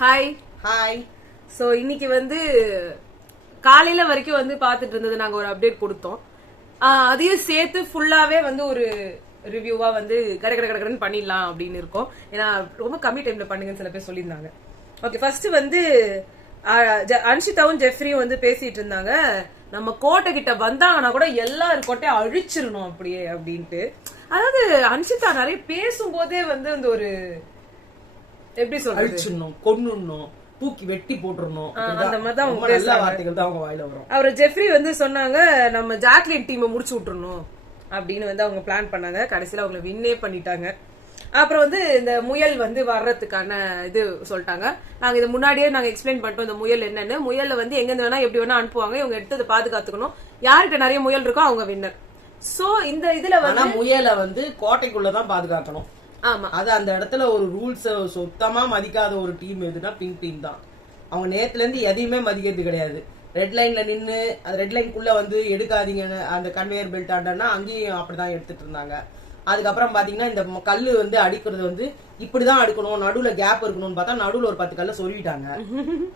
Hi hi. So இன்னைக்கு வந்து காலையில வரைக்கும் வந்து பார்த்துட்டு இருந்தது நாங்க ஒரு அப்டேட் கொடுத்தோம். அதையும் சேர்த்து ஃபுல்லாவே வந்து ஒரு ரிவ்யூவா வந்து கடன்னு பண்ணிடலாம் அப்படின்னு இருக்கோம். ஏன்னா ரொம்ப கம்மி டைம்ல பண்ணுங்கன்னு சில பேர் சொல்லியிருந்தாங்க. ஓகே, ஃபர்ஸ்ட் வந்து அன்ஷிதாவும் ஜெஃப்ரியும் வந்து பேசிட்டு இருந்தாங்க. நம்ம கோட்டை கிட்ட வந்தாங்கன்னா கூட எல்லாரும் கோட்டையும் அழிச்சிடணும் அப்படியே அப்படின்ட்டு. அதாவது அன்ஷிதா நிறைய பேசும்போதே வந்து அந்த ஒரு எப்படி சொல்றது, கொன்னுடணும், தூக்கி வெட்டி போட்டுறணும், அந்த மாதிரி தான் அவங்க எல்லா வார்த்தைகள் தான் அவங்க வாயில வரும். அவர் ஜெஃப்ரி வந்து சொன்னாங்க நம்ம ஜாக்லின் டீமை முடிச்சு விட்டுறணும் அப்படின்னு வந்து அவங்க பிளான் பண்ணாங்க. கடைசியில அவங்களை வின்னே பண்ணிட்டாங்க. அப்புறம் வந்து இந்த முயல் வந்து வர்றதுக்கான இது சொல்லிட்டாங்க. நாங்க இது முன்னாடியே நாங்க எக்ஸ்பிளைன் பண்ணிட்டோம் இந்த முயல் என்னன்னு. முயல்ல வந்து எங்க இருந்து வேணா எப்படி வேணா அனுப்புவாங்க. இவங்க எடுத்து அதை பாதுகாத்துக்கணும். யார்கிட்ட நிறைய முயல் இருக்கோ அவங்க வின்னர். சோ இந்த இதுல வந்து முயலை வந்து கோட்டைக்குள்ளதான் பாதுகாக்கணும். ஆமா, அது அந்த இடத்துல ஒரு ரூல்ஸ் சுத்தமா மதிக்காத ஒரு டீம் எதுனா பிங்க் டீம் தான். அவங்க நேத்துல இருந்து எதையுமே மதிக்கிறது கிடையாது. ரெட் லைன்ல நின்னு அந்த ரெட் லைனுக்குள்ள வந்து எடுக்காதீங்க அந்த கன்வேயர் பெல்ட் ஆண்டனா அங்கேயும் அப்படிதான் எடுத்துட்டு இருந்தாங்க. அதுக்கப்புறம் பாத்தீங்கன்னா இந்த கல்லு வந்து அடிக்கிறது வந்து இப்படிதான் அடுக்கணும், நடுவுல கேப் இருக்கணும்னு பார்த்தா நடுவுல ஒரு 10 கல்ல சொருவிட்டாங்க.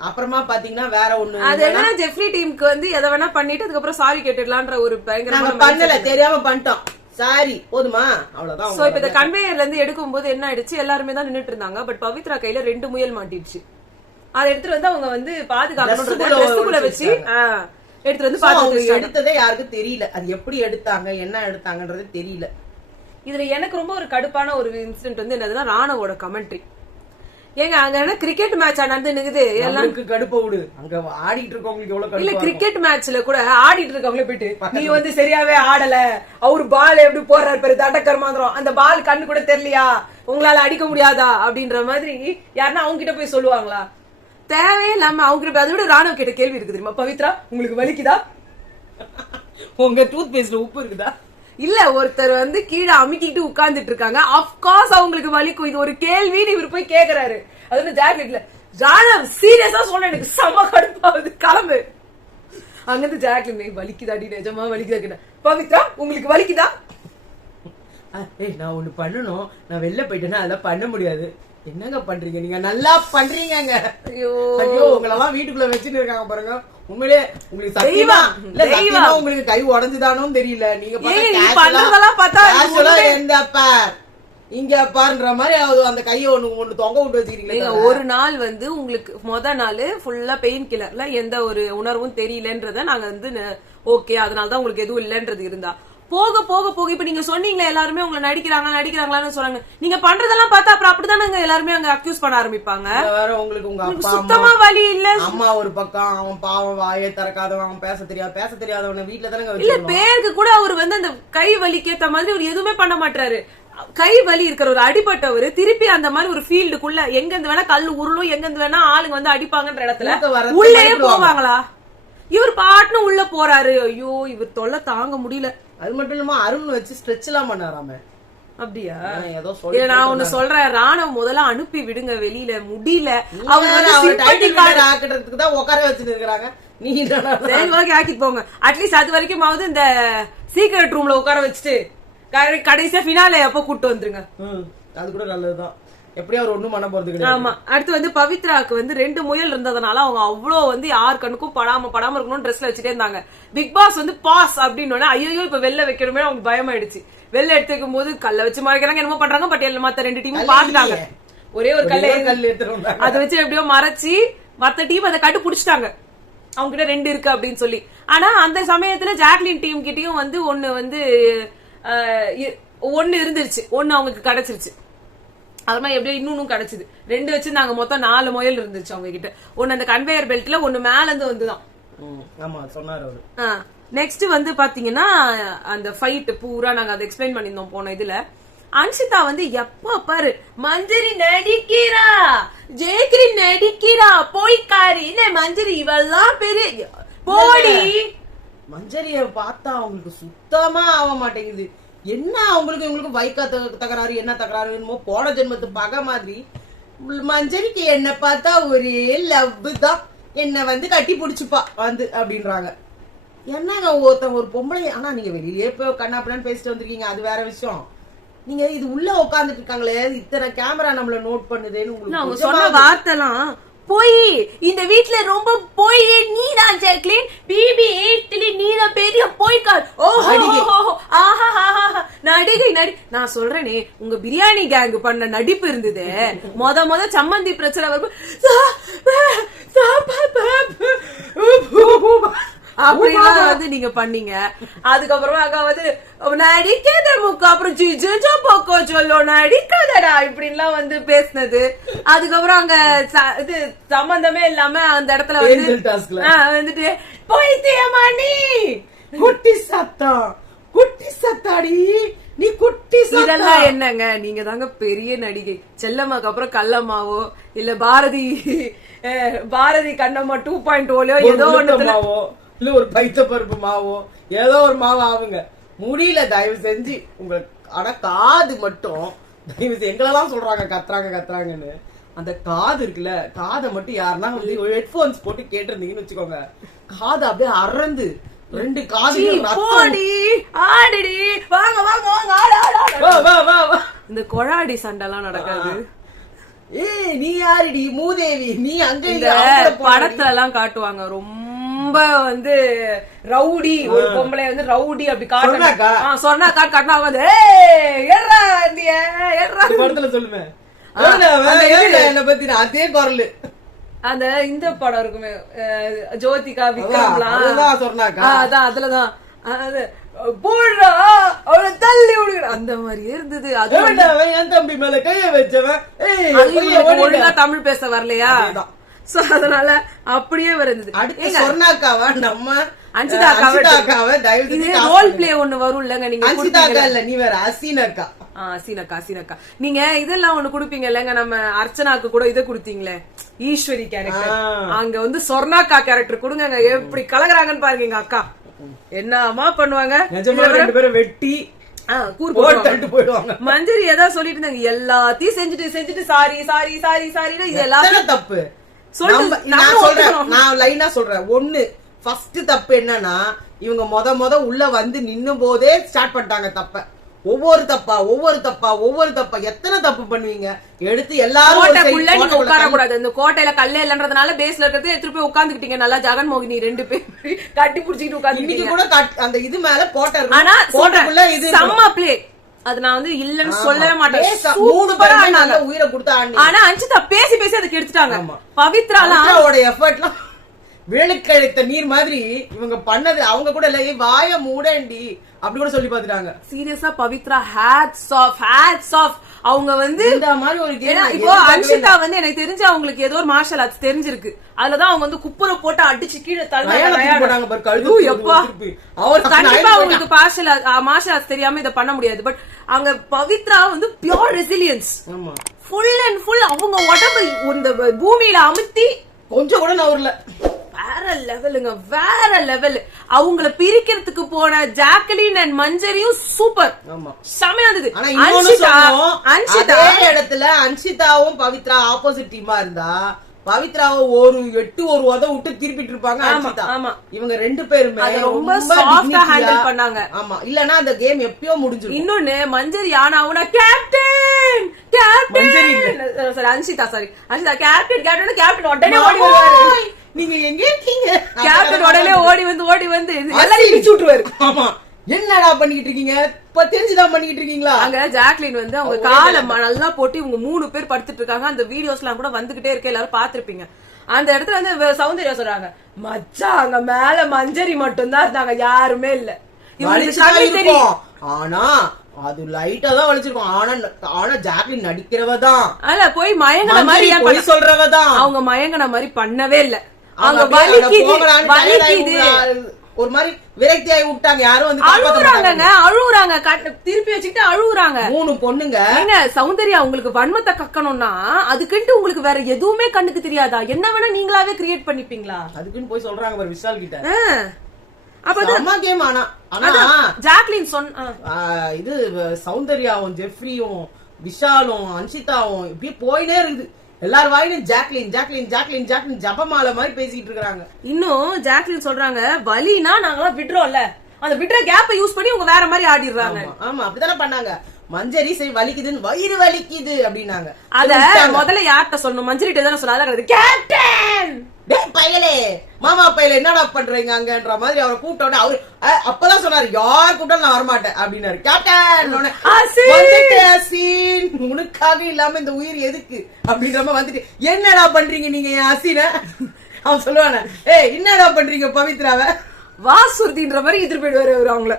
அப்புறமா பாத்தீங்கன்னா வேற ஒண்ணு அது என்ன, ஜெஃப்ரி டீமுக்கு வந்து எதை வேணா பண்ணிட்டு அதுக்கப்புறம் சாரி கேட்டுடலான்ற ஒரு பயங்கரமான பண்ணல, தெரியாம பண்ணிட்டோம், சாரி போதுமா, அவ்வளவுதான். சோ இப்ப இந்த கன்வேயர்ல இருந்து எடுக்கும் போது என்ன ஆயிடுச்சு, எல்லாருமே தான் நின்னுட்டு இருந்தாங்க. பட் பவித்ரா கையில 2 முயல் மாட்டிடுச்சு. அதை எடுத்துட்டு வந்து அவங்க வந்து பாதுகாக்கணும் வச்சு எடுத்துட்டு வந்து பாதுகாத்து எடுத்ததே யாருக்கும் தெரியல. அது எப்படி எடுத்தாங்க என்ன எடுத்தாங்கன்றது தெரியல. இதுல எனக்கு ரொம்ப ஒரு கடுப்பான ஒரு இன்சிடென்ட் வந்து என்னதுன்னா ராணுவோட கமெண்ட்ரி. ஏங்க அங்க என்ன கிரிக்கெட் மேட்ச் நடந்துனுக்குது, எல்லாருக்கும் கடுப்ப விடு. அங்க ஆடிட்டு இருக்கவங்களுக்கு எவ்வளவு இல்ல, கிரிக்கெட் மேட்ச்ல கூட ஆடிட்டு இருக்கவங்களே போயிட்டு நீ வந்து சரியாவே ஆடல, அவரு பால் எப்படி போடுறாரு பெரு தட்டக்கர்மாந்திரம், அந்த பால் கண்ணு கூட தெரியலையா, உங்களால அடிக்க முடியாதா அப்படின்ற மாதிரி யாருன்னா அவங்க கிட்ட போய் சொல்லுவாங்களா? தேவையில்லாம அவங்க கிட்ட. அதை விட ராணுவ கிட்ட கேள்வி இருக்கு தெரியுமா, பவித்ரா உங்களுக்கு வலிக்குதா, உங்க டூத் பேஸ்ட்ல உப்பு இருக்குதா? இல்ல, ஒருத்தர் வந்து கீழே அமுக்கிட்டு உட்கார்ந்துட்டு இருக்காங்க, அப்கோர்ஸ் அவங்களுக்கு வலிக்கும், இது ஒரு கேள்வின்னு இவர் போய் கேக்குறாரு. அது வந்து ஜாக்லிட்ல ராணவ் சீரியஸா சொன்ன, எனக்கு செம கடுப்பாவது, கிளம்பு. அங்கிருந்து ஜாக்லின் வலிக்குதாடி, நிஜமா வலிக்குதா, பவித்ரா உங்களுக்கு வலிக்குதா? நான் ஒண்ணு பண்ணணும், நான் வெளில போயிட்டேன்னா அதெல்லாம் பண்ண முடியாது. என்னங்க பண்றீங்க நீங்க, நல்லா பண்றீங்க. ஐயோ உங்களெல்லாம் வீட்டுக்குள்ள வச்சுட்டு இருக்காங்க பாருங்க. உண்மையிலே உங்களுக்கு சத்தியமா உங்களுக்கு கை உடஞ்சுதானு தெரியல. நீங்க இங்க பாருன்ற மாதிரி அந்த கையை ஒண்ணு தொங்க விட்டு வச்சுக்கிறீங்க. ஒரு நாள் வந்து உங்களுக்கு முத நாள் ஃபுல்லா பெயின் கில்லர்ல எந்த ஒரு உணர்வும் தெரியலன்றத நாங்க வந்து ஓகே, அதனாலதான் உங்களுக்கு எதுவும் இல்லன்றது இருந்தா, போக போக போக இப்ப நீங்க சொன்னீங்களே எல்லாருமே உங்களை நடிக்கிறாங்களான்னு சொல்றாங்க. நீங்க பண்றதெல்லாம் பார்த்தா அப்புறம் அப்படிதான் எல்லாருமே அங்க அக்யூஸ் பண்ண ஆரம்பிப்பாங்க. வேற உங்களுக்கு உங்க அப்பா சுத்தமா வலி இல்ல, அம்மா ஒரு பக்கம், அவன் பாவம் வாயை திறக்காதவன், அவன் பேச தெரியாதவன வீட்டுல தானே இல்ல. பேருக்கு கூட அவர் வந்து அந்த கை வலிக்கேத்த மாதிரி அவர் எதுவுமே பண்ண மாட்டாரு. கை வலி இருக்கிற ஒரு அடிபட்டவர் திருப்பி அந்த மாதிரி ஒரு ஃபீல்டுக்குள்ள எங்க இருந்து வேணா கல்லு உருளும், எங்க இருந்து வேணா ஆளுங்க வந்து அடிப்பாங்கன்ற இடத்துல உள்ளே போவாங்களா? இவர் பாட்டுன்னு உள்ள போறாரு. ஐயோ இவர் தொல்லை தாங்க முடியல. அது மட்டும் இல்லாம அருண் வச்சு ஸ்ட்ரெச் எல்லாம் பண்ணாராம. அப்படியா? நான் ஒண்ணு சொல்றேன், ராணுவ முதல்ல அனுப்பி விடுங்க வெளியில, முடியல ஆக்குறதுக்கு தான் உட்கார வச்சுட்டு இருக்காங்க. நீங்க ஆக்கிட்டு போங்க. அட்லீஸ்ட் அது வரைக்கும் இந்த சீக்ரெட் ரூம்ல உட்கார வச்சுட்டு கடைசியா பினாலே அப்ப கூட்டு வந்துருங்க. அது கூட நல்லதுதான். எப்படியும் அவர் ஒண்ணும் பண்ண போறது கிடையாது. ஆமா. அடுத்து வந்து பவித்ராக்கு வந்து 2 முயல் இருந்ததுனால அவங்க அவ்வளவு வந்து யார் கண்ணுக்கும் படாம இருக்கணும் ட்ரெஸ்ல வச்சுட்டே இருந்தாங்க. பிக் பாஸ் வந்து பாஸ் அப்படின்னு ஐயோ இப்ப வெளில வைக்கணுமே அவங்க பயமாயிடுச்சு. வெளில எடுத்து வைக்கும் போது கல்ல வச்சு மறைக்கிறாங்க, என்னமோ பண்றாங்க. பட் மத்த 2 டீமும் பாத்துட்டாங்க. ஒரே ஒரு கல் எடுத்து அதை வச்சு எப்படியோ மறைச்சு மத்த டீம் அதை கட்டு புடிச்சிட்டாங்க. அவங்க கிட்ட 2 இருக்கு அப்படின்னு சொல்லி. ஆனா அந்த சமயத்துல ஜாக்லின் டீம் கிட்டயும் வந்து ஒன்னு இருந்துருச்சு, ஒன்னு அவங்களுக்கு கிடைச்சிருச்சு. அது மாதிரி எப்படியோ இன்னும் கிடைச்சது. 2 வச்சிருந்தாங்க, மொத்தம் 4 முயல் இருந்துச்சு அவங்க கிட்ட. ஒன்னு அந்த கன்வேயர் பெல்ட்ல, ஒன்னு மேல இருந்து வந்துதான். நெக்ஸ்ட் வந்து பாத்தீங்கன்னா அந்த ஃபைட் பூரா நாங்க அதை எக்ஸ்பிளைன் பண்ணிருந்தோம் போன இதுல. அன்ஷிதா வந்து எப்ப பாரு மஞ்சரி நடிக்கிறா, ஜெயகிரி நடிக்கிறா, போய்க்காரி இல்ல மஞ்சரி இவெல்லாம் பெரிய போடி. மஞ்சரிய பார்த்தா அவங்களுக்கு சுத்தமா ஆக மாட்டேங்குது. என்ன அவங்களுக்கு இவங்களுக்கு வைக்கா தகராறு, என்ன தகராறு, என்னமோ போன ஜென்மத்து பகை மாதிரி. மஞ்சரிக்கு என்ன பார்த்தா ஒரே லவ் தான், என்ன வந்து கட்டி பிடிச்சுப்பா வந்து அப்படின்றாங்க. என்னங்க ஒரு பொம்பளை, ஆனா நீங்க வெளியே போய் கண்ணாப்பின்னு பேசிட்டு வந்திருக்கீங்க, அது வேற விஷயம். நீங்க இது உள்ள உட்காந்துட்டு இருக்காங்களே, இத்தனை கேமரா நம்மள நோட் பண்ணுதுன்னு உங்களுக்கு சொன்ன வார்த்தைலாம் போய் இந்த வீட்ல ரொம்ப போய் நீ தான் ஜாக்லின் BB8 நீ தான் பெரிய போய்க்கார். நடிகை நான் சொல்றேனே உங்க பிரியாணி கேங் பண்ண நடிப்பு இருந்தது. மொத சம்மந்தி பிரச்சனை வரும் அப்படிதான் வந்து நீங்க பண்ணீங்க. அதுக்கப்புறமா அக்கா வந்து நடிக்காத முக்கா அப்புறம் ஜிஜோ போக்கோ சொல்லோ நடிக்காதடா இப்படின்லாம் வந்து பேசினது. அதுக்கப்புறம் அங்க இது சம்பந்தமே இல்லாம அந்த இடத்துல வந்துட்டு போய்த்தியமா நீ குட்டி சத்தாடி நீ குட்டி இதெல்லாம் என்னங்க? நீங்க தாங்க பெரிய நடிகை. செல்லம்மாக்கு அப்புறம் கல்லம்மாவோ இல்ல பாரதி கண்ணம்மா 2.0 ஏதோ ஒண்ணுவோ இல்ல ஒரு பைத்த பருப்பு மாவோ ஏதோ ஒரு மாவு ஆகுங்க. முடியல தயவு செஞ்சு உங்களுக்கு. ஆனா காது மட்டும் தயவு செஞ்சு எங்களெல்லாம் சொல்றாங்க கத்துறாங்கன்னு. அந்த காது இருக்குல்ல, காதை மட்டும் யாருன்னா வந்து ஹெட்போன்ஸ் போட்டு கேட்டிருந்தீங்கன்னு வச்சுக்கோங்க, காது அப்படியே அறந்து 2 காது இந்த கொழாடி சண்டை எல்லாம் நடக்காது. நீ யாருடி மூதேவி நீ அங்க படத்துல எல்லாம் காட்டுவாங்க ரொம்ப வந்து ரவுடி ஒரு பொம்பளை வந்து ரவுடி அப்படி சொன்னா காட்டினா வந்து படத்துல சொல்லுவேன் என்ன பத்தி அதே குரல். அந்த இந்த படம் இருக்குமே ஜோதிகா விக்ரம்லாம் சொன்னாக்கா அதான் அதுலதான் போடுறா அவளை தள்ளி விடுற அந்த மாதிரியே இருந்தது. அது என் தம்பி மேல கைய வச்சவன் ஒழுங்கா தமிழ் பேச வரலையா, சோ அதனால அப்படியே வருது. அடுத்து சொன்னாக்காவா நம்ம அன்சிதாக்காவை ரோல் பிளே ஒண்ணு வரும் இல்லங்க, நீங்க அன்சிதாக்கா இல்ல நீ வேற அசீனக்கா. அசீனக்கா நீங்க இதெல்லாம் ஒண்ணு குடுப்பீங்க இல்லங்க. நம்ம அர்ச்சனாக்கு கூட இதை குடுத்தீங்களே ஈஸ்வரி கேரக்டர், அங்க வந்து சொர்ணாக்கா கேரக்டர் கொடுங்க. எப்படி கலகுறாங்கன்னு பாருங்க எங்க அக்கா. என்னமா பண்ணுவாங்க, ரெண்டு பேரும் வெட்டி மஞ்சரி ஏதாவது சொல்லிட்டு இருந்தாங்க. எல்லாத்தையும் செஞ்சுட்டு சாரி இது எல்லாத்தையும் தப்பு நான் லைனா சொல்றேன். ஒண்ணு ஃபர்ஸ்ட் தப்பு என்னன்னா இவங்க முத உள்ள வந்து நின்னும் போதே ஸ்டார்ட் பண்ணிட்டாங்க தப்ப. ஒவ்வொரு தப்பா எத்தனை தப்பு பண்ணுவீங்க எடுத்து எல்லாரும் உட்கார கூடாது. இந்த கோட்டையில கல்ல இல்லன்றதுனால பேஸ்ல இருக்கிறது எடுத்து போய் உட்காந்துக்கிட்டீங்க. நல்லா ஜெகன்மோகினி 2 பேர் கட்டி புடிச்சிட்டு உட்காந்து கூட அந்த இது மேல கோட்டை ஆனா இது செம்ம பிளே. அது நான் வந்து இல்லன்னு சொல்லவே மாட்டேன். 3 பேர் உயிரை கொடுத்தா. ஆனா அன்சிதா பேசி அதுக்கு எடுத்துட்டாங்க. பவித்ராலாம் எஃபர்ட்லாம் வேலுக்கழைத்த நீர் மாதிரி இவங்க பண்ணது. அவங்க கூட இல்ல வாய மூடண்டி அப்படி கூட சொல்லி பாத்துட்டாங்க. சீரியஸா பவித்ரா ஹேட்ஸ் ஆஃப். அவங்க வந்து இந்த மாதிரி ஒரு இப்போ அன்ஷிதா வந்து எனக்கு தெரிஞ்சு அவங்களுக்கு ஏதோ ஒரு மார்ஷல் ஆர்ட்ஸ் தெரிஞ்சிருக்கு. அதுலதான் அவங்க வந்து குப்புற போட்டு அடிச்சு கீழே கண்டிப்பா அவங்களுக்கு மார்ஷல் ஆர்ட்ஸ் தெரியாம இதை பண்ண முடியாது. பட் அங்க பவித்ரா வந்து pure resilience, full and full அவங்க உடம்பு இந்த பூமியில அமுத்தி கொஞ்சம் கூட நவரல. வேற லெவல். அவங்கள பிரிக்கிறதுக்கு போன ஜாக்லின் அண்ட் மஞ்சரியும் சூப்பர் செமையா இருந்தது. அதே இடத்துல அன்ஷிதாவும் பவித்ரா ஆப்போசிட் டீமா இருந்தா பவித்ராவை ஒரு உத விட்டு திருப்பிட்டு இருப்பாங்க. இவங்க 2 பேருமே ரொம்ப சாஃப்டா ஹேண்டில் பண்ணாங்க. ஆமா, இல்லனா அந்த கேம் எப்பயோ முடிஞ்சிரும். இன்னொன்னு மஞ்சரி ஆனாவுனா கேப்டன் அன்ஷிதா கேப்டன் உடனே ஓடி வருவாரு. நீங்க எங்க இருக்கீங்க? கேப்டன் உடனே ஓடி வந்து எல்லாரையும் பிடிச்சு விட்டுருவாரு. ஆமா, என்னடா பண்ணிட்டு இருக்கீங்க? தெரிஞ்சுதான் பண்ணிட்டு இருக்கீங்களா? அங்க ஜாக்லின் வந்து அவங்க காலை நல்லா போட்டு இவங்க 3 பேர் படுத்துட்டு இருக்காங்க. அந்த வீடியோஸ் எல்லாம் கூட வந்துகிட்டே இருக்கு, எல்லாரும் பாத்திருப்பீங்க. அந்த இடத்துல வந்து சௌந்தர்யா சொல்றாங்க, மச்சா அங்க மேல மஞ்சரி மட்டும் தான் இருந்தாங்க, யாருமே இல்ல. தெரியும் ஆனா அது லைட்டா தான் வலிச்சிருக்கோம். ஆனா ஜாக்லின் நடிக்கிறவதான் அல்ல, போய் மயங்கன மாதிரி சொல்றவதான். அவங்க மயங்கன மாதிரி பண்ணவே இல்ல. அவங்க வலிக்குது ஒரு மாதிரி விரக்தியாகி விட்டாங்க. யாரும் வந்து அழுகுறாங்க, திருப்பி வச்சுக்கிட்டு அழுகுறாங்க. 3 பொண்ணுங்க. சௌந்தர்யா உங்களுக்கு வன்மத்தை கக்கணும்னா அதுக்குன்ட்டு உங்களுக்கு வேற எதுவுமே கண்ணுக்கு தெரியாதா? என்ன வேணா நீங்களாவே கிரியேட் பண்ணிப்பீங்களா? அதுக்குன்னு போய் சொல்றாங்க விஷால் கிட்ட. ஜாக்லின் இது சௌந்தர்யாவும் ஜெஃப்ரியும் விஷாலும் அன்ஷிதாவும் இப்படி போயினே இருக்குது. எல்லாரும் வாயிலும் ஜாக்லின் ஜபமால மாதிரி பேசிட்டு இருக்காங்க. இன்னும் ஜாக்லின் சொல்றாங்க, வலினா நாங்களாம் விடுறோம்ல, அந்த விடுற கேப்பை யூஸ் பண்ணி உங்க வேற மாதிரி ஆடிடுறாங்க. ஆமா, அப்படித்தானே பண்ணாங்க. மஞ்சரி சரி வலிக்குதுன்னு வயிறு வலிக்குது அப்படின்னாங்க. அத முதல்ல யார்கிட்ட சொல்லணும்? மஞ்சரிட்ட தானே சொன்னா. கேப்டன் பயலே மாமா பயல என்னடா பண்றீங்க அங்கன்ற மாதிரி அவரை கூப்பிட்டோட அவரு அப்பதான் சொன்னாரு யார் கூப்பிட்டாலும் நான் வரமாட்டேன் அப்படின்னாரு. கேப்டன் உனக்காக இல்லாம இந்த உயிர் எதுக்கு அப்படின்ற மாதிரி வந்துட்டு என்னடா பண்றீங்க நீங்க என் அசீன அவன் சொல்லுவானே என்னடா பண்றீங்க பவித்ராவ வாசுருதின்ற மாதிரி எதிர்ப்பு போயிடுவாரு அவரு அவங்கள.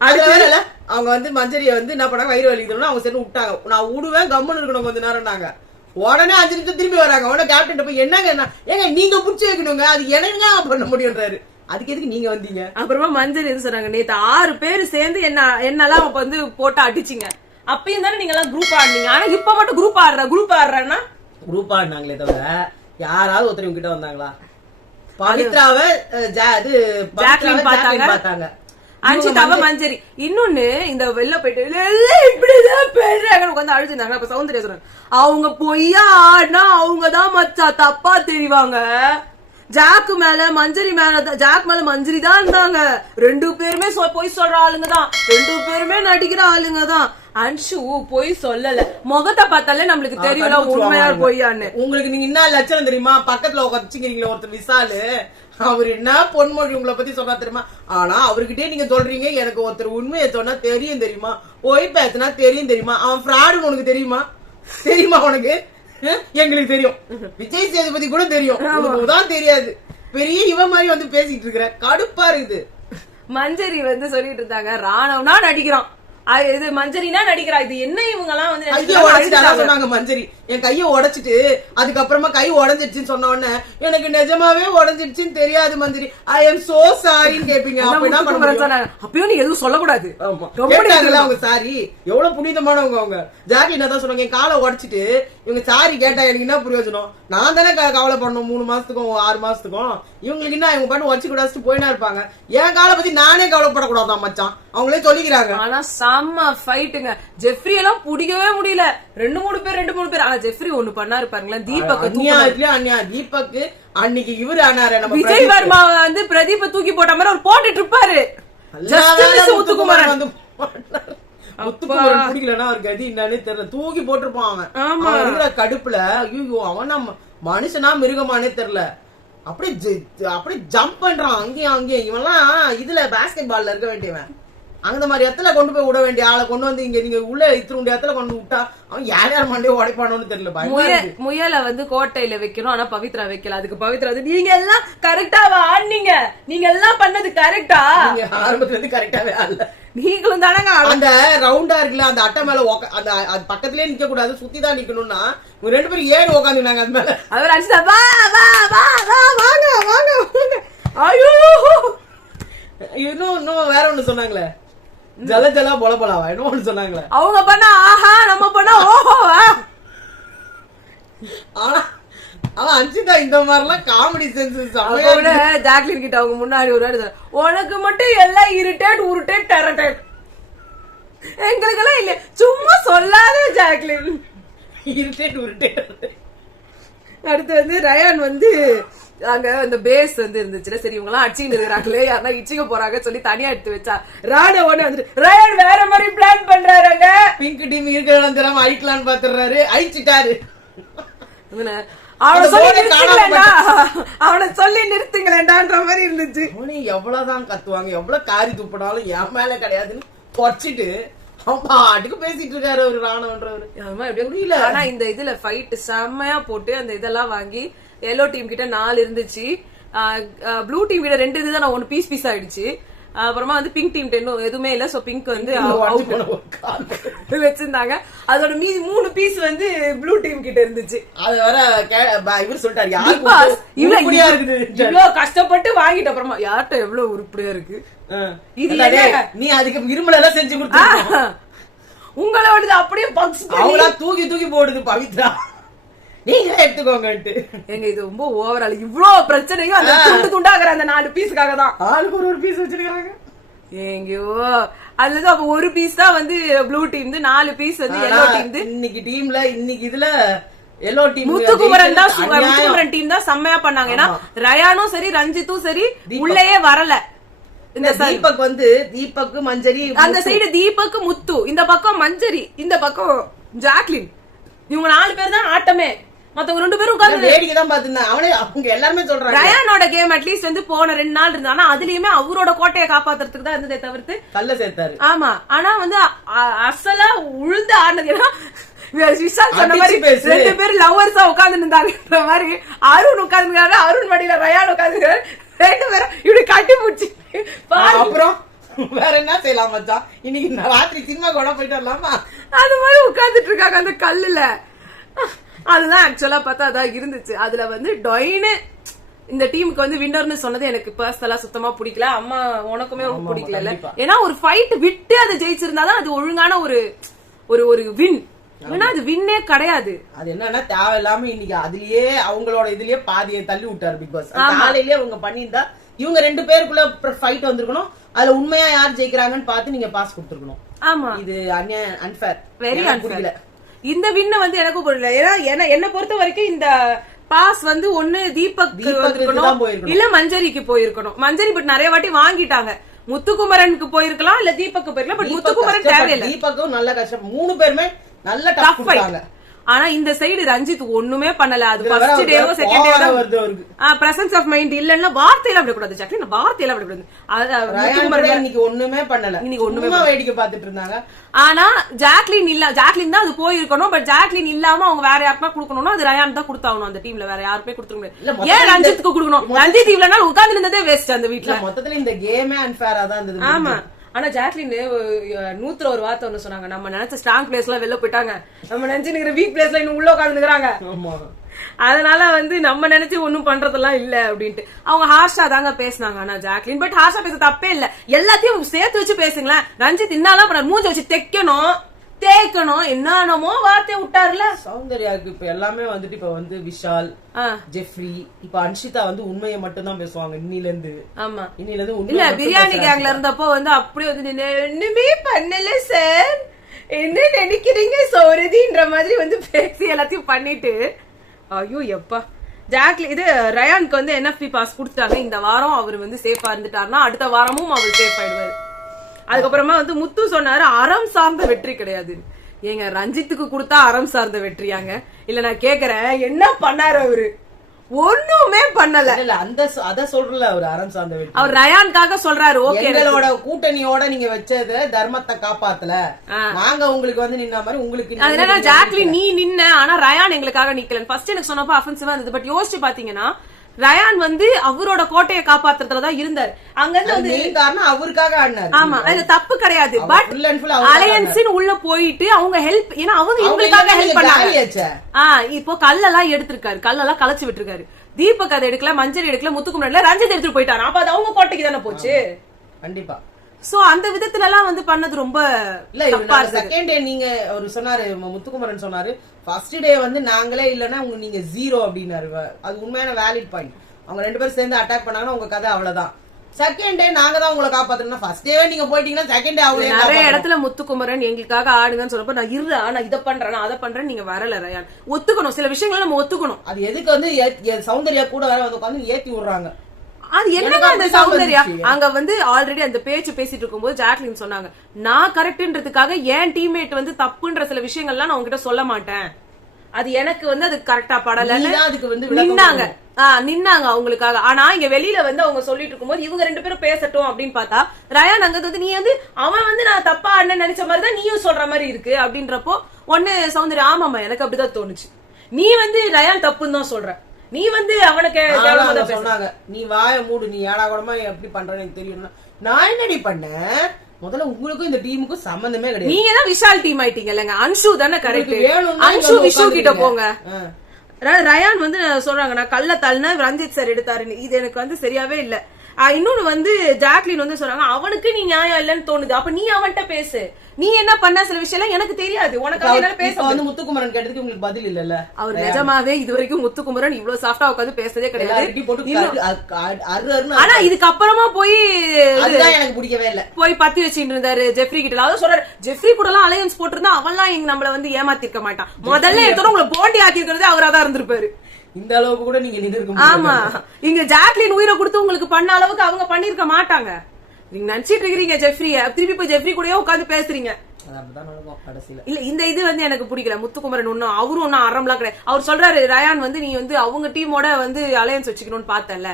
அடுத்த அவங்க வந்து மஞ்சரிய வந்து என்ன பண்ணாங்க வயிறு வலிக்குதுன்னு அவங்க சரி விட்டாங்க. நான் விடுவேன் கம்முன்னு இருக்கணும் கொஞ்ச நேரம்னாங்க. உடனே 5 நிமிஷம் திரும்பி வராங்க. உடனே கேப்டன் போய் என்னங்க ஏங்க நீங்க புடிச்சு வைக்கணுங்க அது எனக்கு பண்ண முடியும்ன்றாரு. அதுக்கு எதுக்கு நீங்க வந்தீங்க? அப்புறமா மஞ்சள் என்ன சொன்னாங்க, நேத்து 6 பேர் சேர்ந்து என்னெல்லாம் வந்து போட்டு அடிச்சிங்க. அப்பயும் தானே நீங்க எல்லாம் குரூப் ஆடுனீங்க. ஆனா இப்ப மட்டும் குரூப் ஆடுறேன்னா குரூப் ஆடினாங்களே தவிர யாராவது ஒருத்தர் கிட்ட வந்தாங்களா? பவித்ராவை ஜாக்லின் பார்த்தாங்க. அன்ஷிதாவ மஞ்சரி. இன்னொன்னு இந்த வெளில போயிட்டு இப்படிதான் பேசுறாங்க உட்காந்து அழுதுனாங்க. அப்ப சௌந்தர்யா சொல்றாங்க அவங்க பொய்யா ஆடினா அவங்கதான் மச்சா தப்பா தெரிவாங்க. ஜாக்கு மேல மஞ்சரி மேல ஜாக் மேல மஞ்சரி தான் இருந்தாங்க. 2 பேருமே பொய் சொல்ற ஆளுங்க தான். 2 பேருமே நடிக்கிற ஆளுங்க தான். அன்ஷு பொய் சொல்லல. முகத்தை பார்த்தாலே நம்மளுக்கு தெரியல உண்மையா பொய்யான்னு. உங்களுக்கு நீங்க என்ன லட்சணம் தெரியுமா? பக்கத்துல உட்காந்துச்சிக்கிறீங்களா ஒருத்தர் விசாலு அவர் என்ன பொன்மொழி உங்களை பத்தி சொன்னா தெரியுமா? ஆனா அவர்கிட்டயே நீங்க சொல்றீங்க எனக்கு ஒருத்தர் உண்மையை சொன்னா தெரியும் தெரியுமா, பொய் பேசினா தெரியும் தெரியுமா, அவன் ஃப்ராடுன்னு உனக்கு தெரியுமா? தெரியுமா உனக்கு? எங்களுக்கு தெரியும். விஜய் சேதுபதி கூட தெரியும், தான் தெரியாது. பெரிய இவ மாதிரி வந்து பேசிட்டு இருக்கிற கடுப்பா இருக்குது. மஞ்சரி வந்து சொல்லிட்டு இருந்தாங்க ராணவனா நடிக்கிறான், இது மஞ்சரினா நடிக்கிறா. இது என்ன இவங்க எல்லாம் வந்து சொன்னாங்க மஞ்சரி என் கைய உடைச்சிட்டு அதுக்கப்புறமா கை உடஞ்சிருச்சுன்னு சொன்ன உடனே எனக்கு நிஜமாவே உடஞ்சிருச்சுன்னு தெரியாது மஞ்சரி ஐ எம் சோ சாரின்னு கேப்பீங்க. அப்பயும் நீ எதுவும் சொல்லக்கூடாது. அவங்க சாரி எவ்வளவு புனிதமானவங்க. அவங்க ஜாக்லின் தான் சொன்னாங்க என் காலை உடைச்சிட்டு இவங்க சாரி கேட்டா எனக்கு என்ன பிரயோஜனம்? நான் தானே கவலை பண்ணணும் 3 மாசத்துக்கும் 6 மாசத்துக்கும். இவங்களுக்கு என்ன இவங்க பண்ணு வச்சு கூடாது போயினா இருப்பாங்க. என் காலை பத்தி நானே கவலைப்படக்கூடாதான் மச்சான். அவங்களே சொல்லிக்கிறாங்க. ஆனா செம்ம ஃபைட்டுங்க. ஜெஃப்ரி எல்லாம் பிடிக்கவே முடியல. 2-3 பேர். ஆனா ஜெஃப்ரி ஒண்ணு பண்ணாரு பாருங்களேன். தீபக் தீபக் அன்னைக்கு இவரு ஆனாரு விஜய் வர்மா வந்து பிரதீப தூக்கி போட்ட மாதிரி அவர் போட்டுட்டு இருப்பாரு. முத்துக்குமாரன் வந்து முத்துக்குமாரன் பிடிக்கலன்னா அவர் கதி என்னன்னு தெரியல, தூக்கி போட்டிருப்பான் அவன். கடுப்புல ஐயோ அவன் மனுஷனா மிருகமானே தெரியல. அப்படியே ஜம்ப் பண்றான் அங்கேயும். இவன்லாம் இதுல பாஸ்கெட் பால்ல இருக்க வேண்டியவன். அந்த மாதிரி இடத்துல கொண்டு போய் விட வேண்டிய ஆளை கொண்டு வந்து இங்க நீங்க உள்ள இத்திர இடத்துல கொண்டு விட்டா அவன் யார் மண்டே உடைப்பானு தெரியல. முயலை வந்து கோட்டையில வைக்கணும், ஆனா பவித்ரா வைக்கல. அதுக்கு பவித்ரா வந்து நீங்க எல்லாம் கரெக்டா ஆடுனீங்க, நீங்க எல்லாம் பண்ணது கரெக்டா, ஆரம்பத்துல இருந்து கரெக்டாவே ஆடல. நீங்களும் தானங்க அந்த ரவுண்டா இருக்குல்ல அந்த அட்டை மேல அந்த பக்கத்திலே நிக்க கூடாது, சுத்திதான் நிக்கணும்னா 2 பேரும் ஏறி உட்காந்துனாங்க அது மேல. அவர் அடிச்சா வா வா வா வாங்க வாங்க வாங்க. ஐயோ இன்னும் வேற ஒண்ணு சொன்னாங்களே, ஜல ஜலா போல போலாவா என்ன ஒண்ணு சொன்னாங்களே. அவங்க பண்ணா ஆஹா, நம்ம பண்ணா ஓஹோவா. ஆனா அன்ஷிதா இந்த மாதிரிலாம் காமெடி சென்ஸ் ஜாக்லின் கிட்ட அவங்க முன்னாடி ஒரு உனக்கு மட்டும் எல்லாம் இரிட்டேட் உருட்டேட் டெரட்டேட், எங்களுக்கு எல்லாம் இல்ல சும்மா சொல்லாத ஜாக்லின் இரிட்டேட் உருட்டேட். அடுத்து வந்து ரயான் வந்து அங்க அந்த பேஸ் வந்து இருந்துச்சுல, சரி இவங்க எல்லாம் அடிச்சுட்டு இருக்கிறாங்களே யாருன்னா இச்சிக்க போறாங்க சொல்லி தனியா எடுத்து வச்சா ராணா ஒண்ணு வந்துட்டு ரயான் வேற மாதிரி பிளான் பண்றாருங்க. பிங்க் டீம் இருக்கிற அழிக்கலான்னு பாத்துறாரு, அழிச்சிட்டாரு. அவனை சொல்லி நிறுத்துங்களேன்டான்ற மாதிரி இருந்துச்சு. எவ்வளவுதான் கத்துவாங்க, எவ்வளவு காரி துப்பினாலும் என் மேல கிடையாதுன்னு பொச்சிட்டு பாட்டுக்கு பேசிட்டு இருக்காரு ஒரு ராணுவன்றவரு. ஆனா இந்த இதுல ஃபைட் செம்மையா போட்டு அந்த இதெல்லாம் வாங்கி எல்லோ டீம் கிட்ட 4 இருந்துச்சு, ப்ளூ டீம் கிட்ட 2 இதுதான் 1 பீஸ் ஆயிடுச்சு. அப்புறமா வந்து பிங்க் டீம் எதுவுமே இல்ல, சோ பிங்க் வந்து வச்சிருந்தாங்க. அதோட மீதி 3 பீஸ் வந்து ப்ளூ டீம் கிட்ட இருந்துச்சு. அது வர இவர் சொல்லிட்டாரு இவ்வளவு கஷ்டப்பட்டு வாங்கிட்ட அப்புறமா யார்கிட்ட எவ்வளவு உருப்படியா இருக்கு இது, நீ அதுக்கு இருமல எல்லாம் செஞ்சு கொடுத்த உங்களோட அப்படியே தூக்கி தூக்கி போடுது பவித்ரா, நீங்க எடுத்துக்கோங்கன்ட்டு. எங்க இது ரொம்ப ஓவரால் இவ்வளவு பிரச்சனையும் அந்த துண்டு துண்டாகிற அந்த 4 பீஸுக்காக தான் ஆளுக்கு ஒரு பீஸ் வச்சிருக்காங்க. எங்கயோ அதுல அப்ப 1 பீஸ் தான் வந்து ப்ளூ டீம், 4 பீஸ் வந்து எல்லோ டீம். இன்னைக்கு டீம்ல இன்னைக்கு இதுல எல்லோ டீம் முத்துக்குமரன் டீம் தான் செம்மையா பண்ணாங்க. ஏன்னா ரயானும் சரி ரஞ்சித்தும் சரி உள்ளேயே வரல. இந்த தீபக் வந்து தீபக் மஞ்சரி, அந்த சைடு தீபக் முத்து, இந்த பக்கம் மஞ்சரி, இந்த பக்கம் ஜாக்லின். இவங்க 4 பேர் தான் ஆட்டமே. மத்தவங்க 2 பேரும் உட்கார்ந்து வேடிக்கை தான் பாத்துருந்தேன். அவனே அவங்க எல்லாருமே சொல்றாங்க ரயானோட கேம் அட்லீஸ்ட் வந்து போன 2 நாள் இருந்தா, ஆனா அதுலயுமே அவரோட கோட்டையை காப்பாத்துறதுக்கு தான் இருந்ததே தவிர்த்து கல்ல சேர்த்தாரு. ஆமா. ஆனா வந்து அசலா உழுந்து ஆனது ஏன்னா விஷால் சொன்ன மாதிரி 2 பேரும் லவ்வர்ஸா உட்கார்ந்து இருந்தாங்கன்ற மாதிரி அருண் உட்கார்ந்துருக்காரு, அருண் மடியில ரயான் உட்கார்ந்துருக்காரு, 2 பேரும் இப்படி கட்டி பிடிச்சி. அப்புறம் வேற என்ன செய்யலாம் மச்சான், இன்னைக்கு ராத்திரி சினிமா கூட போயிட்டு வரலாமா, அது மாதிரி உட்கார்ந்துட்டு இருக்காங்க அந்த கல்லுல. அதுதான் ஆக்சுவலா பார்த்தா அதான் இருந்துச்சு. அதுல வந்து டொயினு இந்த டீமுக்கு வந்து வின்னர்னு சொன்னது எனக்கு பர்சனலா சுத்தமா பிடிக்கல. அம்மா உனக்குமே பிடிக்கல. ஏன்னா ஒரு ஃபைட் விட்டு அதை ஜெயிச்சிருந்தாதான் அது ஒழுங்கான ஒரு ஒரு ஒரு வின். ஏன்னா அது வின்னே கிடையாது. அது என்னன்னா தேவையில்லாம இன்னைக்கு அதுலயே அவங்களோட இதுலயே பாதியை தள்ளி விட்டாரு பிக் பாஸ். காலையிலேயே அவங்க பண்ணிருந்தா இவங்க 2 பேருக்குள்ள ஃபைட் வந்திருக்கணும். அதுல உண்மையா யார் ஜெயிக்கிறாங்கன்னு பார்த்து நீங்க பாஸ் கொடுத்துருக்கணும். ஆமா, இது அன்ஃபேர், வெரி அன்ஃபேர். இந்த வின்ன வந்து எனக்கும் புரியல. ஏன்னா என்ன பொறுத்த வரைக்கும் இந்த பாஸ் வந்து ஒண்ணு தீபக் இல்ல மஞ்சரிக்கு போயிருக்கணும். மஞ்சரி பட் நிறைய வாட்டி வாங்கிட்டாங்க. முத்துக்குமரனுக்கு போயிருக்கலாம், இல்ல தீபக்கு போயிருக்கலாம். பட் முத்துக்குமரன் தேவையில்லை. தீபக்கும் நல்ல கஷ்டம், 3 பேருமே நல்ல டஃப் ஃபைட். ஆனா இந்த சைடு ரஞ்சித் ஒண்ணுமே பண்ணல. அது ஃபர்ஸ்ட் டேவோ செகண்ட் டேவோ பிரசன்ஸ் ஆஃப் மைண்ட் இல்லன்னா வார்த்தையில அப்படி கூடாது. ஜாக்லின் வார்த்தையில அப்படி கூடாது. இன்னைக்கு ஒண்ணுமே பண்ணல. இன்னைக்கு ஒண்ணுமே வேடிக்கை பார்த்துட்டு இருந்தாங்க. ஆனா ஜாக்லின் தான் அது போயிருக்கணும். பட் ஜாக்லின் இல்லாம அவங்க வேற யாருக்குனா கொடுக்கணும்னா அது ரயான் தான் கொடுத்தாகணும். அந்த டீம்ல வேற யாருமே கொடுத்துக்க முடியாது. ஏன் ரஞ்சித்துக்கு கொடுக்கணும்? ரஞ்சித் இவ்வளவு நாள் உட்கார்ந்து இருந்ததே வேஸ்ட் அந்த வீட்டுல. மொத்தத்துல இந்த கேமே அன்ஃபேரா தான் இருந்தது. ஆமா. ஆனா ஜாக்லின் 100 ஒரு வார்த்தை ஒண்ணு சொன்னாங்க. நம்ம நினைச்ச ஸ்ட்ராங் பிளேஸ் எல்லாம் வெளில போயிட்டாங்க, நம்ம நினைச்சு வீக் பிளேஸ்ல இன்னும் உள்ள உட்காந்துக்கிறாங்க. அதனால வந்து நம்ம நினைச்சு ஒண்ணும் பண்றதெல்லாம் இல்ல அப்படின்ட்டு அவங்க ஹார்ஷா தாங்க பேசினாங்க. ஆனா ஜாக்லின் பட் ஹார்ஷா பேச தப்பே இல்ல. எல்லாத்தையும் சேர்த்து வச்சு பேசுங்களேன். ரஞ்சித் இன்னாலாம் பண்ண மூஞ்ச வச்சு தேக்கணும் என்னமோ வார்த்தையை விட்டாருல. சௌந்தர்யாவுக்கு இப்ப எல்லாமே வந்துட்டு இப்ப வந்து விஷால், ஜெஃப்ரி, இப்ப அன்ஷிதா வந்து உண்மையை மட்டும் தான் பேசுவாங்க இன்னில இருந்து. ஆமா, இன்னில இருந்து இல்ல பிரியாணி கேங்ல இருந்தப்போ வந்து அப்படியே வந்து ஒண்ணுமே பண்ணல சார், என்ன நினைக்கிறீங்க சௌரதின்ற மாதிரி வந்து பேசி எல்லாத்தையும் பண்ணிட்டு ஐயோ எப்பா. ஜாக்லின் இது ரயானுக்கு வந்து NFP பாஸ் கொடுத்தாங்க. இந்த வாரம் அவர் வந்து சேஃபா இருந்துட்டாருன்னா அடுத்த வாரமும் அவர் சேஃப் ஆயிடுவாரு. அதுக்கப்புறமா வந்து முத்து சொன்னாரு அறம் சார்ந்த வெற்றி கிடையாது. ஏங்க ரஞ்சித்துக்கு கொடுத்தா அறம் சார்ந்த வெற்றியாங்க? இல்ல நான் கேக்குறேன் என்ன பண்ணாரு அவரு? ஒண்ணுமே பண்ணல. அத சொல்றல அவர் அறம் சார்ந்த வெற்றி. அவர் ரயானுக்காக சொல்றாரு. ஓகே, எங்களோட கூட்டணியோட நீங்க வச்சது தர்மத்தை காப்பாத்தல, நாங்க உங்களுக்கு வந்து நின்ன மாதிரி உங்களுக்கு. அதனால ஜாக்லின் நீ நின்ன, ஆனா ரயான் எங்களுக்காக நிக்கல. ஃபர்ஸ்ட் எனக்கு சொன்னப்போ அஃபென்சிவா இருந்தது. பட் யோசிச்சு பாத்தீங்கன்னா ரயான் வந்து அவரோட கோட்டையை காப்பாத்துறதுலதான் இருந்தாரு. அங்க இருந்து வந்து காரணம் அவருக்காக ஆடினாரு. ஆமா, அது தப்பு கிடையாது. பட் அலையன்ஸின் உள்ள போயிட்டு அவங்க ஹெல்ப், ஏன்னா அவங்க இவங்களுக்காக ஹெல்ப் பண்ணாங்க. இப்போ கல்லெல்லாம் எடுத்திருக்காரு, கல்லெல்லாம் கலைச்சு விட்டுருக்காரு. தீபக் அதை எடுக்கல, மஞ்சள் எடுக்கல, முத்துக்குமரன் ரஞ்சித் எடுத்துட்டு போயிட்டாரு. அப்ப அது அவங்க கோட்டைக்கு தானே போச்சு. கண்டிப்பா. சோ அந்த விதத்துல எல்லாம் வந்து பண்ணது ரொம்ப இல்ல. செகண்ட் டே நீங்க ஒரு சொன்னாரு, முத்துக்குமரன் சொன்னாரு ஃபர்ஸ்ட் டே வந்து நாங்களே இல்லன்னா உங்க நீங்க 0 அப்படின்னாரு. அது உண்மையான வேலிட் பாயிண்ட். அவங்க 2 பேரும் சேர்ந்து அட்டாக் பண்ணாங்கன்னா உங்க கதை அவ்வளவுதான். செகண்ட் டே நாங்க தான் உங்களை காப்பாத்தணும். ஃபர்ஸ்ட் டேவே நீங்க போயிட்டீங்கன்னா செகண்ட் டே அவங்க நிறைய இடத்துல முத்துக்குமரன் எங்களுக்காக ஆடுங்கன்னு சொல்றப்ப நான் நான் இதை பண்றேன் அதை பண்றேன் நீங்க வரல ரயான். ஒத்துக்கணும், சில விஷயங்களை நம்ம ஒத்துக்கணும். அது எதுக்கு வந்து சௌந்தர்யா கூட வேற வந்து உட்காந்து ஏத்தி விடுறாங்க. அது என்னன்னா அந்த சௌந்தர்யா அங்க வந்து ஆல்ரெடி அந்த பேச்சு பேசிட்டு இருக்கும்போது ஜாக்லின் சொன்னாங்க நான் கரெக்ட்ன்றதுக்காக என் டீம்மேட் வந்து தப்புன்ற சில விஷயங்கள்லாம் நான் உங்ககிட்ட சொல்ல மாட்டேன், அது எனக்கு வந்து அது கரெக்டா படலன்னு நின்னாங்க அவங்களுக்காக. ஆனா இங்க வெளியில வந்து அவங்க சொல்லிட்டு இருக்கும்போது இவங்க 2 பேரும் பேசட்டும் அப்படின்னு பார்த்தா ரயான் அங்க வந்து நீ வந்து அவன் வந்து நான் தப்பா அண்ணன் நினைச்ச மாதிரிதான் நீயும் சொல்ற மாதிரி இருக்கு அப்படின்றப்போ ஒண்ணு சௌந்தர்யா ஆமாமா எனக்கு அப்படிதான் தோணுச்சு, நீ வந்து ரயான் தப்புன்னு தான் சொல்ற, நீ வந்து அவனுக்கு சொன்னாங்க நீ வாய மூடு, நீ ஏடா கூடமா எப்படி பண்றன்னு எனக்கு தெரியும். நான் என்னடி பண்ணேன்? முதல்ல உங்களுக்கும் இந்த டீமுக்கும் சம்பந்தமே கிடையாது. நீங்க தான் விஷால் டீம் ஆயிட்டீங்க இல்லங்க. அன்ஷு தானே கரெக்ட். அன்ஷு விஷு கிட்ட போங்க. ரயான் வந்து சொல்றாங்க நான் கல்ல தள்ளின ரஞ்சித் சார் எடுத்தாருன்னு. இது எனக்கு வந்து சரியாவே இல்ல. இன்னொன்னு வந்து ஜாக்லின் வந்து சொல்றாங்க அவனுக்கு நீ நியாயம் இல்லன்னு தோணுது, அப்ப நீ அவன்கிட்ட பேசு, நீ என்ன பண்ண சில விஷயம் எனக்கு தெரியாது, உனக்கு பேச வந்து முத்துக்குமரன் கேட்டதுக்கு உங்களுக்கு பதில் இல்ல. அவர் நிஜமாவே இது வரைக்கும் முத்துக்குமரன் இவ்வளவு சாஃப்டா உட்காந்து பேசதே கிடையாது. ஆனா இதுக்கப்புறமா போய் எனக்கு பிடிக்கவே இல்ல, போய் பத்தி வச்சுட்டு இருந்தாரு ஜெஃப்ரி கிட்ட. அதாவது சொல்றாரு ஜெஃப்ரி கூட எல்லாம் அலையன்ஸ் போட்டிருந்தா அவன்லாம் எங்க நம்மள வந்து ஏமாத்திருக்க மாட்டான், முதல்ல எடுத்தோட உங்களை போண்டி ஆக்கி இருக்கிறதே அவராதான் இருந்திருப்பாரு. இந்த அளவுக்கு கூட நீங்க நின்று. ஆமா, இங்க ஜாக்லின் உயிரை கொடுத்து உங்களுக்கு பண்ண அளவுக்கு அவங்க பண்ணிருக்க மாட்டாங்க. நீங்க நினைச்சிட்டு இருக்கீங்க ஜெஃப்ரிய, திருப்பி போய் ஜெஃப்ரி கூடயே உட்காந்து பேசுறீங்க. இல்ல இந்த இது வந்து எனக்கு பிடிக்கல. முத்துக்குமரன் ஒன்னும் அவரும் ஒன்னும் அறம்லாம் கிடையாது. அவர் சொல்றாரு ரயான் வந்து நீ வந்து அவங்க டீமோட வந்து அலையன்ஸ் வச்சுக்கணும்னு பார்த்தல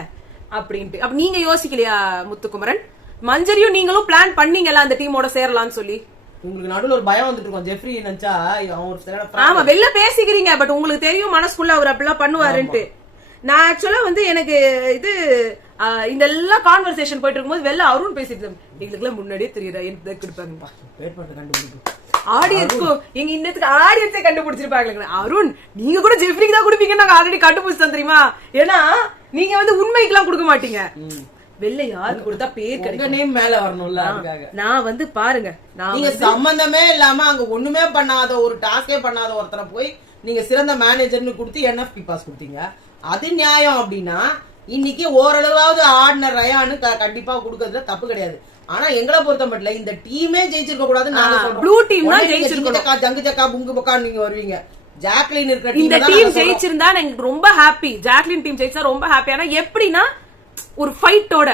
அப்படின்ட்டு. அப்ப நீங்க யோசிக்கலையா முத்துக்குமரன்? மஞ்சரியும் நீங்களும் பிளான் பண்ணீங்கல்ல அந்த டீமோட சேரலாம்னு சொல்லி. உங்களுக்கு நடுவுல ஒரு பயம் வந்துட்டு இருக்கும் ஜெஃப்ரி நினைச்சா அவன் ஒரு ஆமா வெளில பேசிக்கிறீங்க, பட் உங்களுக்கு தெரியும் மனசுக்குள்ள அவர் அப்படிலாம் பண்ணுவாருன்ட்டு. நான் ஆக்சுவலா வந்து எனக்கு இது இந்த எல்லா கான்வர்சேஷன் போயிட்டு இருக்கும்போது வெளில அருண் பேசிட்டு எங்களுக்கு எல்லாம் முன்னாடியே தெரியுதா எனக்கு கொடுப்பாங்க ஆடியன்ஸ்க்கு எங்க இன்னத்துக்கு ஆடியன்ஸே கண்டுபிடிச்சிருப்பாங்க. அருண் நீங்க கூட ஜெஃப்ரிக்கு தான் கொடுப்பீங்க நாங்க ஆல்ரெடி கண்டுபிடிச்சோம் தெரியுமா, ஏன்னா நீங்க வந்து உண்மைக்கு எல்லாம் கொடுக்க மாட்டீங்க. வெளில யாருக்கு கொடுத்தா பேர் கிடைக்கும் மேல வரணும்ல. அதுக்காக நான் வந்து பாருங்க, நீங்க சம்பந்தமே இல்லாம அங்க ஒண்ணுமே பண்ணாத ஒரு டாஸ்கே பண்ணாத ஒருத்தரை போய் நீங்க சிறந்த மேனேஜர்னு கொடுத்து NFP பாஸ் கொடுத்தீங்க. அது நியாயம் அப்படின்னா இன்னைக்கு ஓரளவாவது ஆடின ரயானு கண்டிப்பா கொடுக்கறதுல தப்பு கிடையாது. ஆனா எங்களை பொறுத்த மட்டும் இந்த டீமே ஜெயிச்சிருக்க கூடாது. ப்ளூ டீம் தான் ஜெயிச்சிருக்கணும். ஜங்கு ஜக்கா புங்கு பக்கா நீங்க வருவீங்க. ஜாக்லின் இருக்கிற இந்த டீம் ஜெயிச்சிருந்தா எனக்கு ரொம்ப ஹாப்பி. ஜாக்லின் டீம் ஜெயிச்சா ரொம்ப ஹாப்பி. ஆனா எப்படின்னா ஒரு ஃபைட்டோட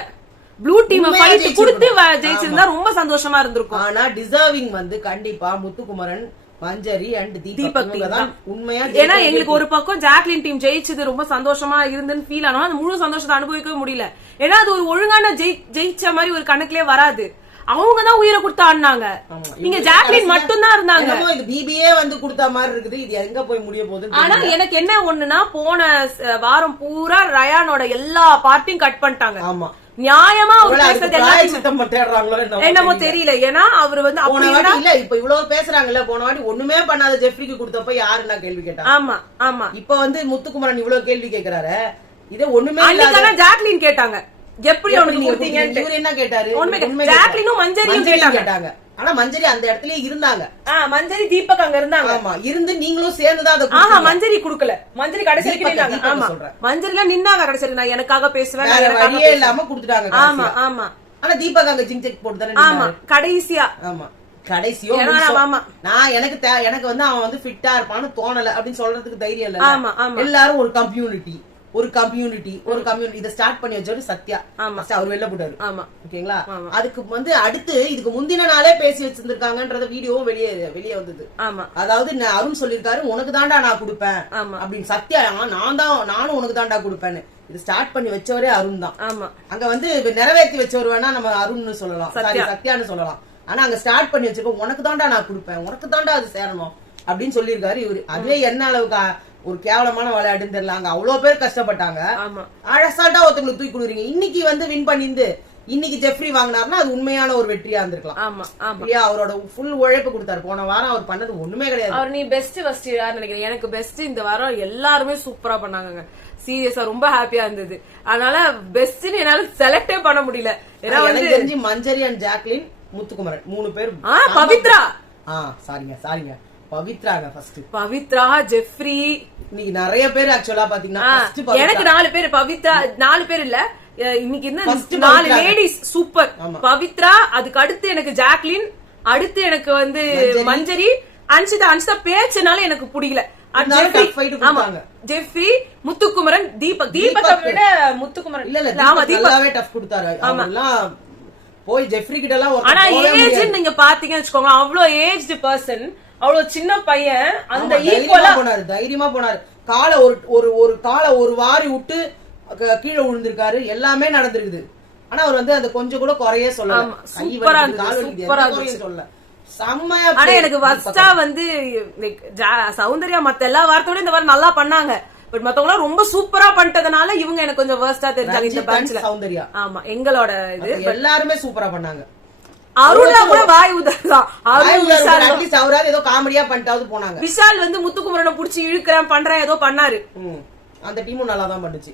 ப்ளூ டீம் ஃபைட் கொடுத்து ஜெயிச்சிருந்தா ரொம்ப சந்தோஷமா இருந்திருக்கும். ஆனா டிசர்விங் வந்து கண்டிப்பா முத்துக்குமரன், மஞ்சரி அண்ட் தீபக் தான் உண்மையா. ஏன்னா எங்களுக்கு ஒரு பக்கம் ஜாக்லின் டீம் ஜெயிச்சது ரொம்ப சந்தோஷமா இருந்துன்னு ஃபீல் ஆனா அந்த முழு சந்தோஷத்தை அனுபவிக்கவே முடியல. ஏன்னா அது ஒரு ஒழுங்கான ஜெயிச்ச மாதிரி ஒரு கணக்குலயே வராது. அவங்கதான் உயிரை கொடுத்து ஆடினாங்க, நீங்க ஜாக்லின் மட்டும் தான் இருந்தாங்க. இது பிபிஏ வந்து கொடுத்த மாதிரி இருக்குது. இது எங்க போய் முடிய போகுது? ஆனா எனக்கு என்ன ஒண்ணுன்னா போன வாரம் பூரா ரயானோட எல்லா பார்ட்டியும் கட் பண்ணிட்டாங்க. ஆமா நியாயமா என்னமோ தெரியல. ஏன்னா அவர் வந்து இல்ல இப்ப இவ்வளவு பேசுறாங்கல்ல, போன வாட்டி ஒண்ணுமே பண்ணாத ஜெஃப்ரிக்கு கொடுத்தப்ப யாருன்னா கேள்வி கேட்டா. ஆமா ஆமா இப்ப வந்து முத்துக்குமரன் இவ்வளவு கேள்வி கேக்குறாரு. இதை ஒண்ணுமே ஜாக்லின் கேட்டாங்க எப்படி அவனுக்கு கொடுத்தீங்கன்னு. இவர் என்ன கேட்டாரு? ஜாக்லினும் மஞ்சரியும் கேட்டாங்க. ஆனா மஞ்சரி அந்த இடத்துலயே இருந்தாங்க. மஞ்சரி தீபக் அங்க இருந்தாங்க. ஆமா இருந்து நீங்களும் சேர்ந்துதான் அதை மஞ்சரி குடுக்கல. மஞ்சரி கடைசியில ஆமா மஞ்சரிலாம் நின்னாங்க கடைசியில. நான் எனக்காக பேசுவேன் வழியே இல்லாம குடுத்துட்டாங்க. ஆமா ஆமா ஆனா தீபக் அங்க ஜிங் செக் போட்டு தானே. ஆமா கடைசியா. ஆமா கடைசியோ நான் எனக்கு வந்து அவன் வந்து ஃபிட்டா இருப்பான்னு தோணல அப்படின்னு சொல்றதுக்கு தைரியம் இல்ல. எல்லாரும் ஒரு கம்யூனிட்டி இதை ஸ்டார்ட் பண்ணி வச்சவரு சத்யா. அவர் வெளில போட்டாரு. ஓகேங்களா? அதுக்கு வந்து அடுத்து இதுக்கு முந்தின நாளே பேசி வச்சிருந்திருக்காங்கன்றத வீடியோவும் வெளியே வந்தது. அதாவது அருண் சொல்லிருக்காரு உனக்கு தாண்டா நான் கொடுப்பேன் அப்படின்னு. சத்யா நானும் உனக்கு தாண்டா கொடுப்பேன்னு இது ஸ்டார்ட் பண்ணி வச்சவரே அருண் தான். அங்க வந்து நிறைவேற்றி வச்சவர் வேணா நம்ம அருண்னு சொல்லலாம், சத்யான்னு சொல்லலாம். ஆனா அங்க ஸ்டார்ட் பண்ணி வச்சிருக்கோம் உனக்கு தாண்டா நான் கொடுப்பேன், உனக்கு தாண்டா அது சேரணும் அப்படின்னு சொல்லியிருக்காரு இவரு. அதுவே என்ன அளவுக்கு ஒரு கேவலமான விளையாட்டுன்னு தெரியல. அங்க அவ்வளவு பேர் கஷ்டப்பட்டாங்க. அசால்ட்டா ஒருத்தவங்களுக்கு தூக்கி கொடுக்குறீங்க. இன்னைக்கு வந்து வின் பண்ணிருந்து இன்னைக்கு ஜெஃப்ரி வாங்கினார்னா அது உண்மையான ஒரு வெற்றியா இருந்திருக்கலாம் இல்லையா? அவரோட ஃபுல் உழைப்பு கொடுத்தாரு. போன வாரம் அவர் பண்ணது ஒண்ணுமே கிடையாது. அவர் நீ பெஸ்ட் ஃபர்ஸ்ட் யார் நினைக்கிறேன்? எனக்கு பெஸ்ட் இந்த வாரம் எல்லாருமே சூப்பரா பண்ணாங்க. சீரியஸா ரொம்ப ஹாப்பியா இருந்தது. அதனால பெஸ்ட்னு என்னால செலக்டே பண்ண முடியல. ஏன்னா எனக்கு தெரிஞ்சு மஞ்சரி அண்ட் ஜாக்லின், முத்துக்குமரன் 3 பேர். பவித்ரா சாரிங்க பவித்ராங்க ஃபர்ஸ்ட். பவித்ரா, ஜெஃப்ரி, இன்னைக்கு நிறைய பேர் ஆக்சுவலா பாத்தீங்கன்னா எனக்கு 4 பேர். பவித்ரா 4 பேர் இல்ல, இன்னைக்கு என்ன 4 லேடிஸ் சூப்பர். பவித்ரா, அதுக்கு அடுத்து எனக்கு ஜாக்லின், அடுத்து எனக்கு வந்து மஞ்சரி, அன்சிதா பேச்சுனால எனக்கு பிடிக்கல. ஜெஃப்ரி, முத்துக்குமரன், தீபக் விட முத்துக்குமரன் நல்லாவே டஃப் கொடுத்தாரு. போய் ஜெஃப்ரி கிட்ட எல்லாம். ஆனா ஏஜ் நீங்க பாத்தீங்கன்னு வச்சுக்கோங்க, அவ்வளவு ஏஜ்டு பர்சன், அவ்வளவு சின்ன பையன் அந்த ஈக்குவலா போனாரு, தைரியமா போனாரு. காலை ஒரு காலை ஒரு வாரி விட்டு கீழே விழுந்திருக்காரு. எல்லாமே நடந்திருக்குது. ஆனா அவர் வந்து அந்த கொஞ்சம் கூட குறைய சொல்லல. சொல்ல செம்மையா. ஆனா எனக்கு ஃபர்ஸ்டா வந்து சௌந்தர்யா மத்த எல்லா வார்த்தையோட இந்த வாரம் நல்லா பண்ணாங்க. பட் மத்தவங்க ரொம்ப சூப்பரா பண்ணிட்டதுனால இவங்க எனக்கு கொஞ்சம் வர்ஸ்டா தெரிஞ்சாங்க இந்த பேட்ச்ல. சௌந்தர்யா ஆமா எங்களோட இது எல்லாருமே சூப்பரா பண்ணாங்க. அருணா கூட வாய் உதறலாம். அவராது ஏதோ காமெடியா பண்ணிட்டாவது போனாங்க. விஷால் வந்து முத்துக்குமரனை புடிச்சு இழுக்கிறேன் பண்றேன் ஏதோ பண்ணாரு. அந்த டீமும் நல்லா தான் பண்ணுச்சு.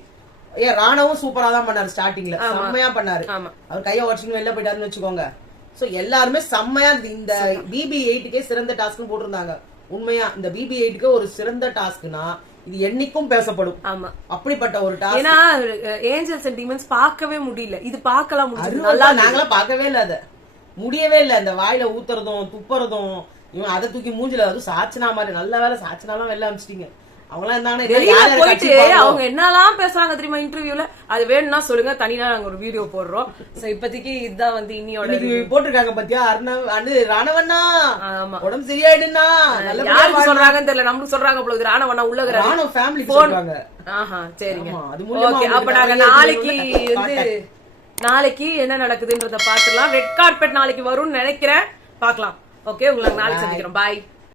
ராணவும் சூப்பரா தான் பண்ணாரு. ஸ்டார்டிங்ல செம்மையா பண்ணாரு. அவர் கைய உடச்சு வெளில போயிட்டாருன்னு வச்சுக்கோங்க. சோ எல்லாருமே செம்மையா. இந்த BB8க்கே சிறந்த டாஸ்க் போட்டிருந்தாங்க. உண்மையா இந்த BB8க்கு ஒரு சிறந்த டாஸ்க்னா இது என்னைக்கும் பேசப்படும். ஆமா அப்படிப்பட்ட ஒரு டாஸ்க். ஏன்னா ஏஞ்சல்ஸ் அண்ட் டீமன்ஸ் பார்க்கவே முடியல. இது பார்க்கலாம் முடிஞ்சது. நாங்களாம் பார்க்கவே இல்ல. அத முடியவே இல்ல. இந்த வாயில ஊத்துறதும் துப்புறதும் இவன் அதை தூக்கி மூஞ்சில அது சாச்சனா மாதிரி. நல்ல வேலை சாச்சனாலாம் வெளில அமிச்சிட்டீங்க. அவங்களாம் இருந்தாங்கன்னா வெளியில யார் யார் போயிட்டு கட்சி பாக்குறோம்? அவங்க என்னெல்லாம் பேசுறாங்க தெரியுமா இன்டர்வியூல, அது வேணும்னா சொல்லுங்க, தனியா நாங்க ஒரு வீடியோ போடுறோம். சோ இப்போதைக்கு இதுதான் வந்து இன்னியோட இன்னைக்கு போட்டிருக்காங்க பாத்தியா, ராணவண்ணா ஆமா உடம்பு சரியாயிடுனா யாருக்கு சொல்றாங்கன்னு தெரியல, நம்மளுக்கு சொல்றாங்க போல இருக்கு. ராணவண்ணா உள்ள இருக்கிறாரு. ராணுவ ஃபேமிலிக்கு சொல்றாங்க. ஆஹா சரிங்க. ஆமா, அது மூலமா ஓகே, அப்ப நாங்க நாளைக்கு வந்து நாளைக்கு என்ன நடக்குதுன்றத பாத்துக்கலாம். ரெட் கார்பெட் நாளைக்கு வரும்னு நினைக்கிறேன், பாக்கலாம். ஓகே, உங்களுக்கு நாளைக்கு சந்திக்கிறோம். பாய்.